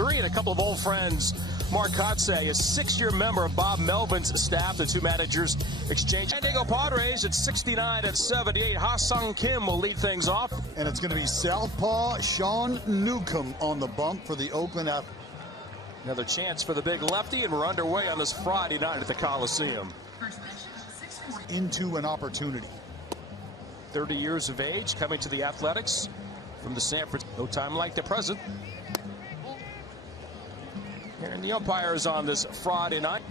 33, and a couple of old friends. Mark Kotze, a 6-year member of Bob Melvin's staff. The two managers exchange. San Diego Padres at 69 and 78. Ha-Sung Kim will lead things off. And it's going to be Southpaw Sean Newcomb on the bump for the Oakland Athletics. Another chance for the big lefty, and we're underway on this Friday night at the Coliseum. Into an opportunity. 30 years of age, coming to the Athletics from the San Francisco. No time like the present. And the umpires on this Friday night.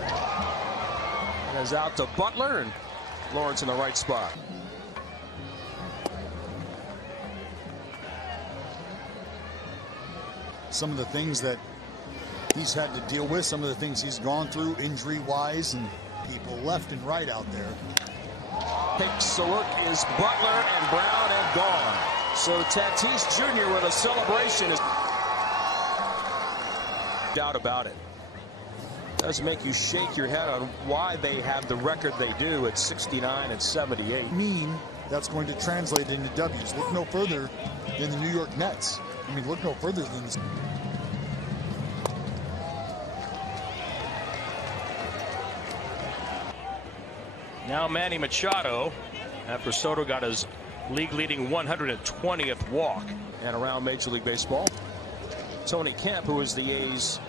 And is out to Butler, and Lawrence in the right spot. Some of the things that he's had to deal with, some of the things he's gone through injury-wise, and people left and right out there. Takes a look is Butler, and Brown and gone. So Tatis Jr. with a celebration. Is doubt about it. Does make you shake your head on why they have the record they do at 69 and 78. Mean that's going to translate into W's. Look no further than the New York Mets. I mean, look no further than this. Now Manny Machado, after Soto got his league-leading 120th walk. And around Major League Baseball, Tony Kemp, who is the A's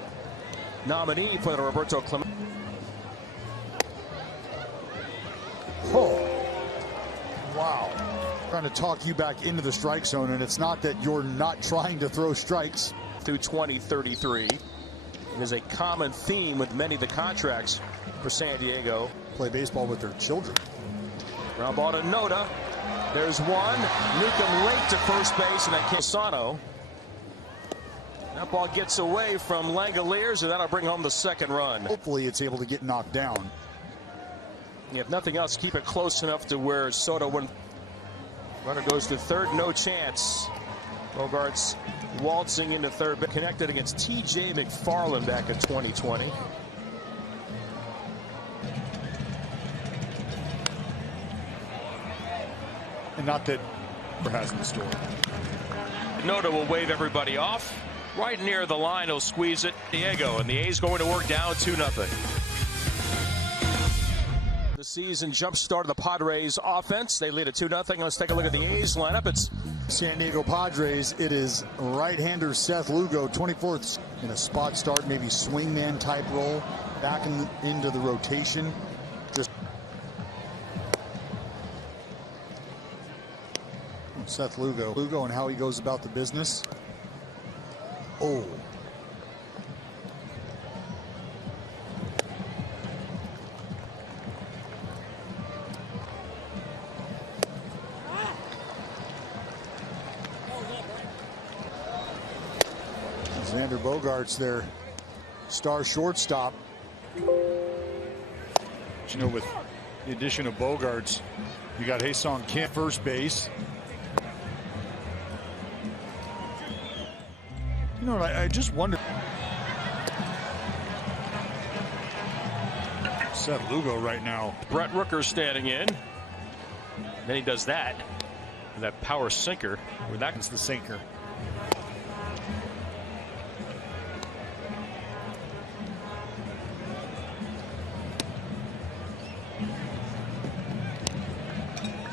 nominee for the Roberto Clemente. Oh, wow. Trying to talk you back into the strike zone, and it's not that you're not trying to throw strikes. Through 2033. It is a common theme with many of the contracts for San Diego. Play baseball with their children. Ground ball to Noda. There's one. Newcomb late to first base, and that Casano. That ball gets away from Langoliers, and that'll bring home the second run. Hopefully it's able to get knocked down. If nothing else, keep it close enough to where Soto went. Runner goes to third, no chance. Bogarts waltzing into third, but connected against T.J. McFarland back in 2020. And not that has in the story. Noda will wave everybody off. Right near the line, he'll squeeze it. Diego, and the A's going to work down 2-0. The season jump-started the Padres offense. They lead at 2-0. Let's take a look at the A's lineup. It's San Diego Padres. It is right-hander Seth Lugo, 24th in a spot start, maybe swingman type role, back into the rotation. Just Seth Lugo and how he goes about the business. Oh. Xander Bogaerts, their star shortstop. But you know, with the addition of Bogaerts, you got Ha-Sung Kim first base. You know, I just wonder. Seth Lugo right now. Brett Rooker standing in. Then he does that. And that power sinker. Where that is the sinker.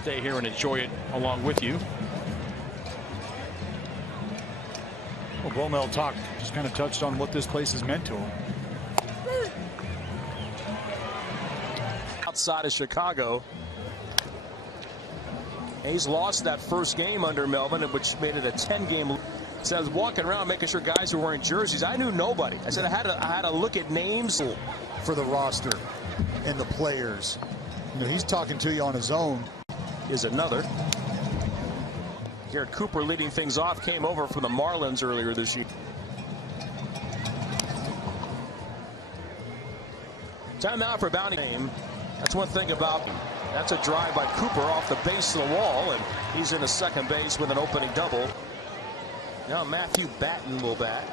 Stay here and enjoy it along with you. Well, Bromell talk just kind of touched on what this place has meant to him. Outside of Chicago. A's lost that first game under Melvin, which made it a 10-game. So I was walking around making sure guys were wearing jerseys. I knew nobody. I said I had to look at names for the roster and the players. You know, he's talking to you on his own. Is another. Garrett Cooper leading things off, came over from the Marlins earlier this year. Timeout for Bounty game. That's one thing about him. That's a drive by Cooper off the base of the wall, and he's in the second base with an opening double. Now Matthew Batten will bat.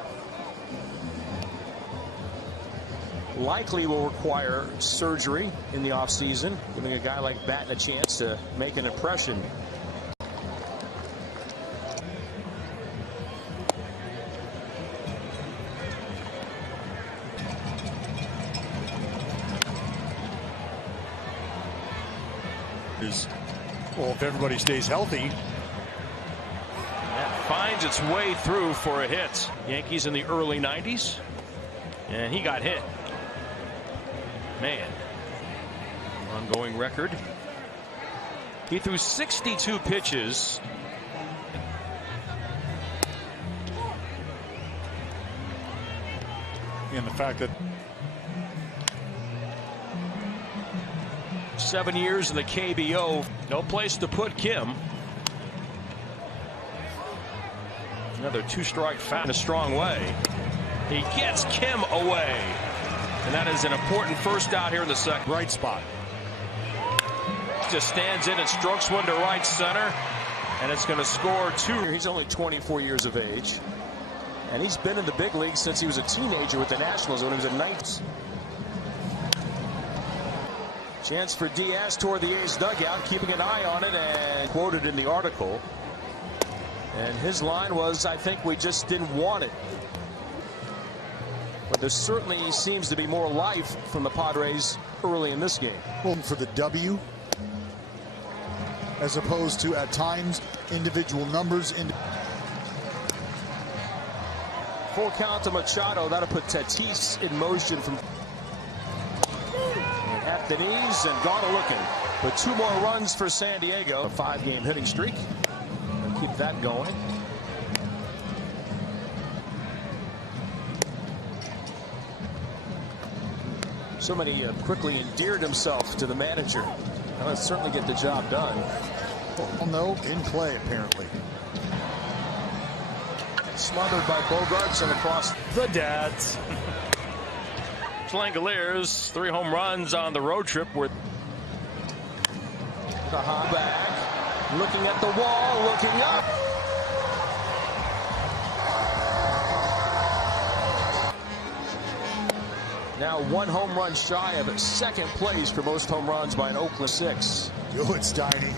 Likely will require surgery in the offseason, giving a guy like Batten a chance to make an impression. Well, if everybody stays healthy. That finds its way through for a hit. Yankees in the early 90s. And he got hit. Man. Ongoing record. He threw 62 pitches. And the fact that 7 years in the KBO. No place to put Kim. Another two-strike foul in a strong way. He gets Kim away. And that is an important first out here in the second. right spot. Just stands in and strokes one to right center. And it's going to score 2. He's only 24 years of age. And he's been in the big leagues since he was a teenager with the Nationals when he was a Knights. Chance for Diaz toward the A's dugout, keeping an eye on it, and quoted in the article. And his line was, I think we just didn't want it. But there certainly seems to be more life from the Padres early in this game. For the W, as opposed to at times individual numbers. Full count to Machado. That'll put Tatis in motion from at the knees and gone looking. But 2 more runs for San Diego. A 5-game hitting streak. They'll keep that going. Somebody quickly endeared himself to the manager. Now, let's certainly get the job done. Well, no, in play apparently. Smothered by Bogarts and across The Dads. Langoliers, 3 home runs on the road trip with the high back. Looking at the wall, looking up. Now 1 home run shy of second place for most home runs by an Oakland 6. Good, Steiny.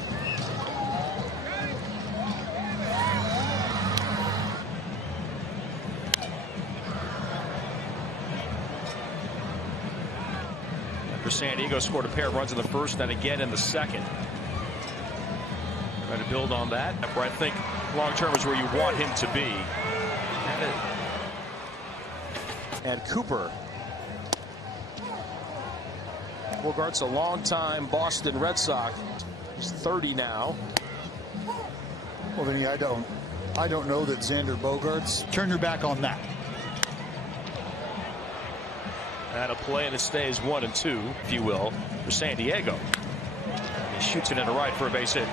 San Diego scored a pair of runs in the first, then again in the second. Trying to build on that, where I think long term is where you want him to be. And Cooper. Bogart's a longtime Boston Red Sox. He's 30 now. Well, then I don't know that Xander Bogaerts. Turn your back on that. And a play, and it stays 1 and 2, if you will, for San Diego. He shoots it into right for a base hit.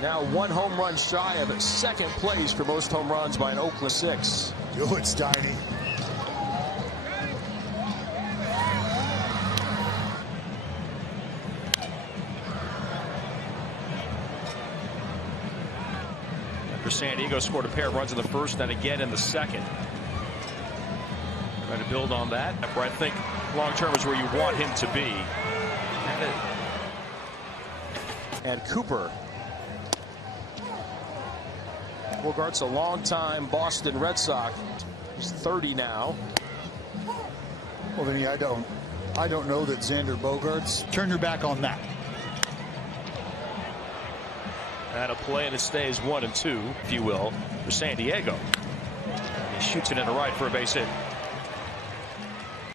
Now 1 home run shy of second place for most home runs by an Oakland 6. Good, Steiny. After San Diego scored a pair of runs in the first, then again in the second. Trying to build on that, where I think long term is where you want him to be. And Cooper. Bogart's a longtime Boston Red Sox. He's 30 now. Well, then I don't know that Xander Bogaerts. Turn your back on that. And a play, and it stays 1 and 2, if you will, for San Diego. He shoots it into right for a base hit.